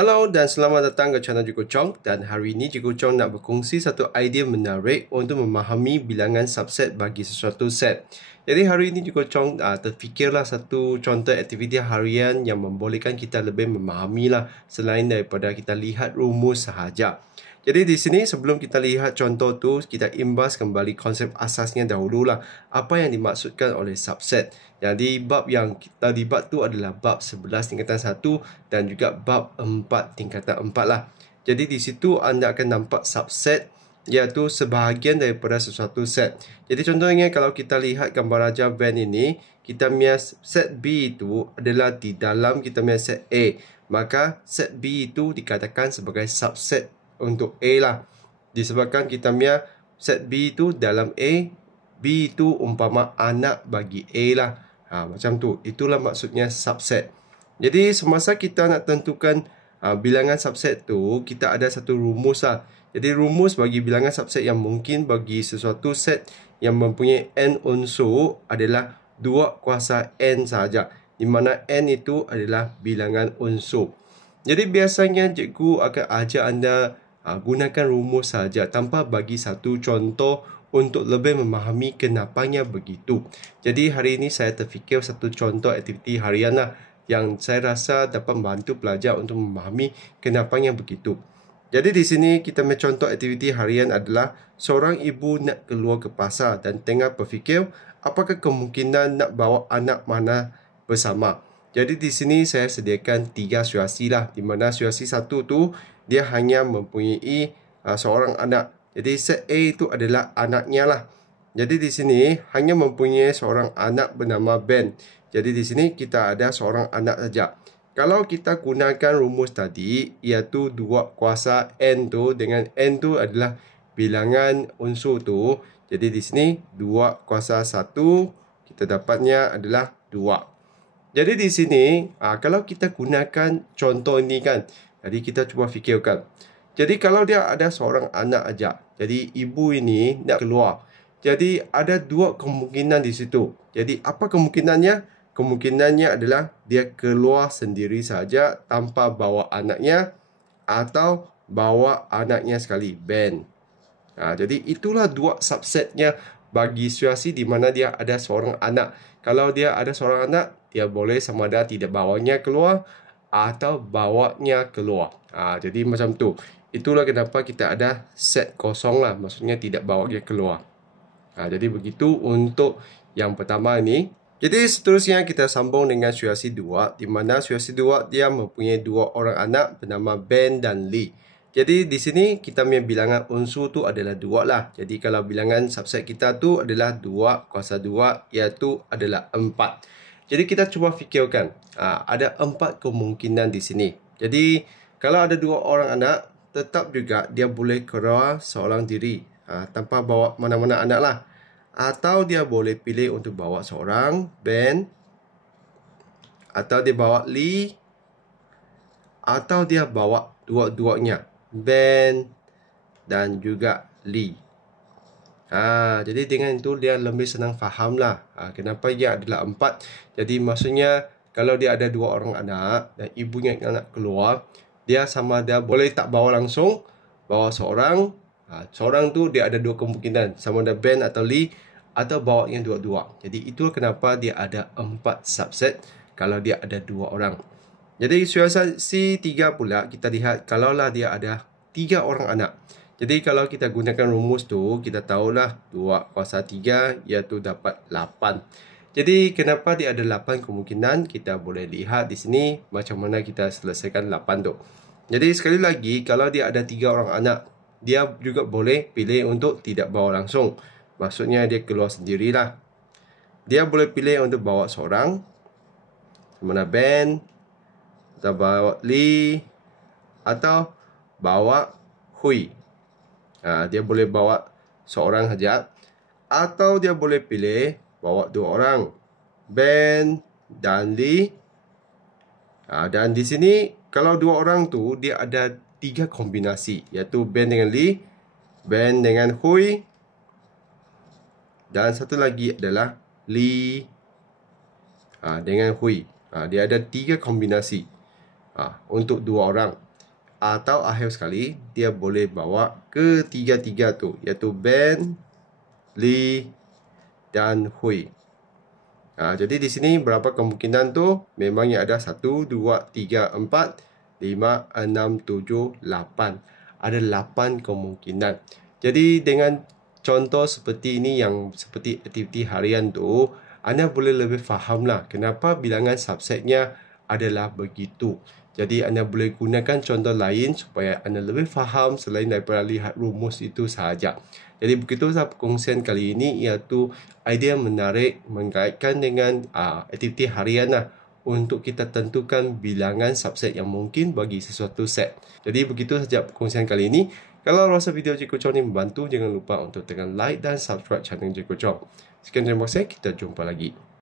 Halo dan selamat datang ke channel Cikgu Chong, dan hari ini Cikgu Chong nak berkongsi satu idea menarik untuk memahami bilangan subset bagi sesuatu set. Jadi hari ini Cikgu Chong terfikirlah satu contoh aktiviti harian yang membolehkan kita lebih memahamilah selain daripada kita lihat rumus sahaja. Jadi di sini sebelum kita lihat contoh tu, kita imbas kembali konsep asasnya dahululah. Apa yang dimaksudkan oleh subset. Jadi bab yang kita libat tu adalah bab 11 tingkatan 1 dan juga bab 4 tingkatan 4 lah. Jadi di situ anda akan nampak subset iaitu sebahagian daripada sesuatu set. Jadi contohnya kalau kita lihat gambar raja band ini, kita punya set B itu adalah di dalam kita punya set A. Maka set B itu dikatakan sebagai subset untuk A lah. Disebabkan kita punya set B itu dalam A, B itu umpama anak bagi A lah. Macam tu. Itulah maksudnya subset. Jadi semasa kita nak tentukan bilangan subset tu, kita ada satu rumus lah. Jadi rumus bagi bilangan subset yang mungkin bagi sesuatu set yang mempunyai n unsur adalah 2 kuasa n sahaja. Di mana n itu adalah bilangan unsur. Jadi biasanya cikgu akan ajar anda gunakan rumus saja tanpa bagi satu contoh untuk lebih memahami kenapanya begitu. Jadi hari ini saya terfikir satu contoh aktiviti harian lah yang saya rasa dapat membantu pelajar untuk memahami kenapanya begitu. Jadi di sini kita punya contoh aktiviti harian adalah seorang ibu nak keluar ke pasar dan tengah berfikir apakah kemungkinan nak bawa anak mana bersama. Jadi di sini saya sediakan 3 situasi lah, di mana situasi 1 tu dia hanya mempunyai seorang anak. Jadi set A itu adalah anaknya lah. Jadi di sini hanya mempunyai seorang anak bernama Ben. Jadi di sini kita ada seorang anak saja. Kalau kita gunakan rumus tadi, iaitu 2 kuasa N tu dengan N tu adalah bilangan unsur tu. Jadi di sini 2 kuasa 1 kita dapatnya adalah 2. Jadi di sini kalau kita gunakan contoh ini kan, jadi kita cuba fikirkan. Jadi kalau dia ada seorang anak aja, jadi ibu ini nak keluar. Jadi ada 2 kemungkinan di situ. Jadi apa kemungkinannya? Kemungkinannya adalah dia keluar sendiri saja tanpa bawa anaknya atau bawa anaknya sekali, Ben. Jadi itulah 2 subsetnya bagi situasi di mana dia ada seorang anak. Kalau dia ada seorang anak, dia boleh sama ada tidak bawanya keluar atau bawanya keluar. Jadi macam tu. Itulah kenapa kita ada set kosong lah. Maksudnya tidak bawanya keluar. Jadi begitu untuk yang pertama ini. Jadi seterusnya kita sambung dengan situasi 2. Di mana situasi 2 dia mempunyai 2 orang anak bernama Ben dan Lee. Jadi di sini kita punya bilangan unsur tu adalah 2 lah. Jadi kalau bilangan subset kita tu adalah 2 kuasa 2 iaitu adalah 4. Jadi kita cuba fikirkan, ada 4 kemungkinan di sini. Jadi kalau ada 2 orang anak, tetap juga dia boleh keluar seorang diri tanpa bawa mana-mana anak lah. Atau dia boleh pilih untuk bawa seorang Ben, atau dia bawa Lee, atau dia bawa dua-duanya, Ben dan juga Lee. Jadi dengan itu dia lebih senang faham lah kenapa dia adalah 4. Jadi maksudnya kalau dia ada 2 orang anak dan ibunya nak keluar, dia sama ada boleh tak bawa langsung, bawa seorang. Seorang tu dia ada 2 kemungkinan, sama ada Ben atau Lee, atau bawa yang dua-dua. Jadi itu kenapa dia ada 4 subset kalau dia ada 2 orang. Jadi situasi 3 pula kita lihat kalaulah dia ada 3 orang anak. Jadi kalau kita gunakan rumus tu, kita tahulah 2 kuasa 3 iaitu dapat 8. Jadi kenapa dia ada 8 kemungkinan? Kita boleh lihat di sini macam mana kita selesaikan 8 tu. Jadi sekali lagi, kalau dia ada 3 orang anak, dia juga boleh pilih untuk tidak bawa langsung. Maksudnya dia keluar sendirilah. Dia boleh pilih untuk bawa seorang, mana Ben, atau bawa Lee, atau bawa Hui. Dia boleh bawa seorang saja, atau dia boleh pilih bawa 2 orang, Ben dan Lee. Dan di sini kalau 2 orang tu dia ada 3 kombinasi, iaitu Ben dengan Lee, Ben dengan Hui, dan satu lagi adalah Lee dengan Hui. Dia ada 3 kombinasi untuk 2 orang. atau akhir sekali, dia boleh bawa ketiga-tiga tu, iaitu Ben, Li dan Hui. Jadi di sini berapa kemungkinan tu? Memangnya ada 1, 2, 3, 4, 5, 6, 7, 8. Ada 8 kemungkinan. Jadi dengan contoh seperti ini yang seperti aktiviti harian tu, anda boleh lebih fahamlah kenapa bilangan subsetnya adalah begitu. Jadi anda boleh gunakan contoh lain supaya anda lebih faham selain daripada lihat rumus itu sahaja. Jadi begitulah perkongsian kali ini, iaitu idea menarik mengaitkan dengan aktiviti harian untuk kita tentukan bilangan subset yang mungkin bagi sesuatu set. Jadi begitu saja perkongsian kali ini. Kalau rasa video Cikgu Chong ini membantu, jangan lupa untuk tekan like dan subscribe channel Cikgu Chong. Sekian, terima kasih. Kita jumpa lagi.